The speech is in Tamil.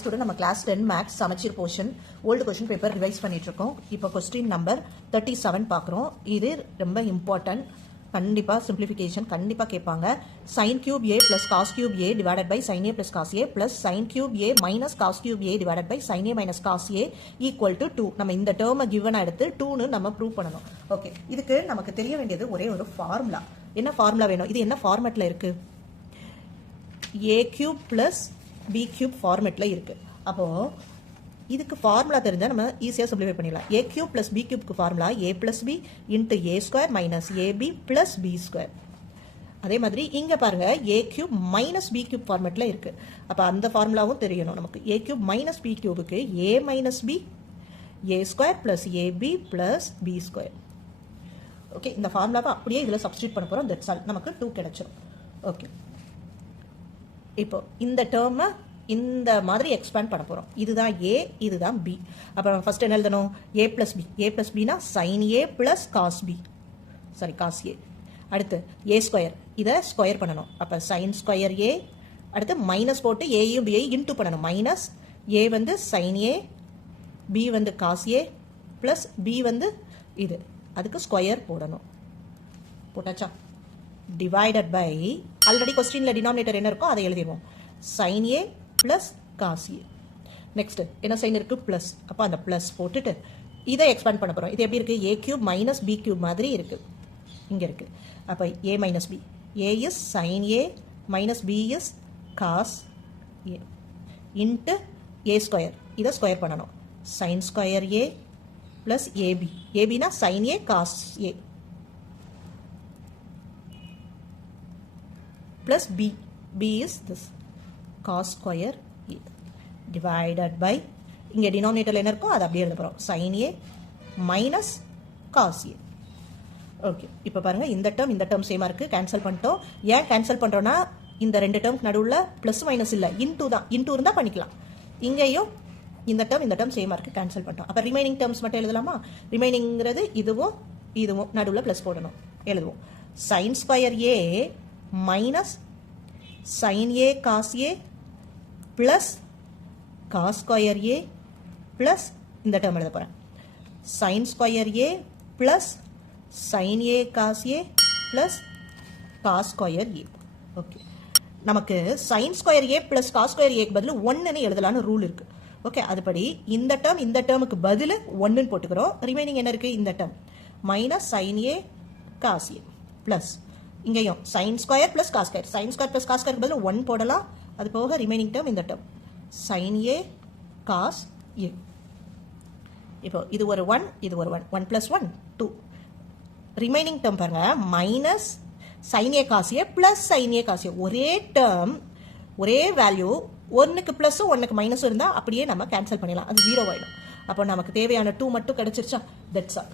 ஸ்டூடெண்ட் நம்ம கிளாஸ் 10 மேக்ஸ் சமச்சீர் portion old question paper revise பண்ணிட்டு இருக்கோம். இப்போ கொஸ்டின் நம்பர் 37 பார்க்குறோம். இது ரொம்ப இம்பார்ட்டன்ட். கண்டிப்பாக சிம்பிளிஃபிகேஷன் கண்டிப்பாக கேட்பாங்க. Sine cube A plus cos cube A divided by sine A plus cos A plus sine cube A minus cos cube A divided by sine A minus cos A equal to 2. நம்ம இந்த டேர்மை கிவனா எடுத்து 2ன்னு நம்ம ப்ரூவ் பண்ணணும். ஓகே, இதுக்கு நமக்கு தெரிய வேண்டியது ஒரே ஒரு ஃபார்முலா. என்ன ஃபார்முலா வேணும்? இது என்ன ஃபார்மேட்டில் இருக்கு? A cube plus B cube ஃபார்மேட்டில் இருக்குது. அப்போது இதுக்கு ஃபார்முலா தெரிஞ்சால் நம்ம ஈஸியாக சிம்பிளிஃபை பண்ணிடலாம். ஏ கியூப் ப்ளஸ் பி கியூப்க்கு formula a plus b into a square minus a b plus b square. அதே மாதிரி இங்கே பாருங்கள், a cube minus b cube ஃபார்மேட்டில் இருக்குது. அப்போ அந்த ஃபார்முலாவும் தெரியணும் நமக்கு. ஏ கியூப் மைனஸ் பி கியூபுக்கு a minus b a square plus a b plus b square. Okay, இந்த ஃபார்முலாவை அப்படியே இதில் சப்ஸ்டியூட் பண்ண போகிறோம். That's all. நமக்கு 2 கிடைச்சிடும். ஓகே, இப்போ இந்த டேர்மை இந்த மாதிரி எக்ஸ்பேண்ட் பண்ண போகிறோம். இதுதான் ஏ, இதுதான் பி. அப்போ நம்ம ஃபர்ஸ்ட் என்ன எழுதணும்? A plus b. A plus பினா sine A plus cos b, sorry cos a. அடுத்து ஏ ஸ்கொயர், இதை ஸ்கொயர் பண்ணணும். அப்போ சைன் ஸ்கொயர் ஏ. அடுத்து மைனஸ் போட்டு ஏயும் பிஐ இன்ட்டு பண்ணணும். மைனஸ் ஏ வந்து சைன் ஏ, பி வந்து காஸ் ஏ ப்ளஸ் பி வந்து இது, அதுக்கு ஸ்கொயர் போடணும். போட்டாச்சா? டிவைடட் பை, ஆல்ரெடி கொஸ்டினில் டினாமினேட்டர் என்ன இருக்கோ அதை எழுதிடுவோம். Sine a plus cos a. Next என்ன சைன் இருக்குது? ப்ளஸ். அப்போ அந்த ப்ளஸ் போட்டுட்டு இதை எக்ஸ்பேண்ட் பண்ண போகிறோம். இது எப்படி இருக்குது? A cube minus b cube மாதிரி இருக்குது. இங்கே இருக்குது. அப்போ a minus b, a is sine A minus b is cos a into a square. இதை ஸ்கொயர் பண்ணணும். Sine square a plus a b. ஏபினா sine A cos a plus b. b is this cos square a divided by, இங்கே denominator என்ன இருக்கோ அதை அப்படியே எழுத போகிறோம். sin a minus cos a. Okay, இப்போ பாருங்கள், இந்த டேர்ம் சேமாக இருக்குது. கேன்சல் பண்ணிட்டோம். ஏன் கேன்சல் பண்ணுறோன்னா, இந்த ரெண்டு டேர்ம்க்கு நடுவில் ப்ளஸ் மைனஸ் இல்லை, இன்டூ தான். இன்டூ இருந்தால் பண்ணிக்கலாம். இங்கேயும் இந்த டேர்ம் சேமாக இருக்குது. கேன்சல் பண்ணிட்டோம். அப்போ ரிமைனிங் டேர்ம்ஸ் மட்டும் எழுதலாமா? ரிமைனிங்கிறது இதுவும் இதுவும் நடுவில் ப்ளஸ் போடணும். எழுதுவோம். sin square a minus sin a cos a plus cos square a plus இந்த டேர்ம் எழுத போகிறேன். sin square a plus sin a cos a plus cos square a. Okay, நமக்கு sin square a plus cos square a க்கு பதில் 1ன்னு எழுதலான்னு ரூல் இருக்குது. ஓகே, அதுபடி இந்த டேர்முக்கு பதில் 1ன்னு போட்டுக்கிறோம். ரிமைனிங் என்ன இருக்குது? இந்த term minus sin a cos a plus இங்கேயும் sine square plus cos square. Sine square plus cos square பதில் 1 போடலாம். அது போக ரிமைனிங் டேர்ம் இந்த term sine A cos A. இப்போ இது ஒரு 1, இது ஒரு 1. 1 + 1 2. ரிமைனிங் டேர்ம் பாருங்க, minus sine A cos A plus sine A cos A. ஒரே டேர்ம், ஒரே வேல்யூ, 1க்கு ப்ளஸும் 1க்கு மைனஸும் இருந்தால் அப்படியே நம்ம கேன்சல் பண்ணிடலாம். அது 0 ஆகிடும். அப்போ நமக்கு தேவையான 2 மட்டும் கிடைச்சிருச்சா? That's all.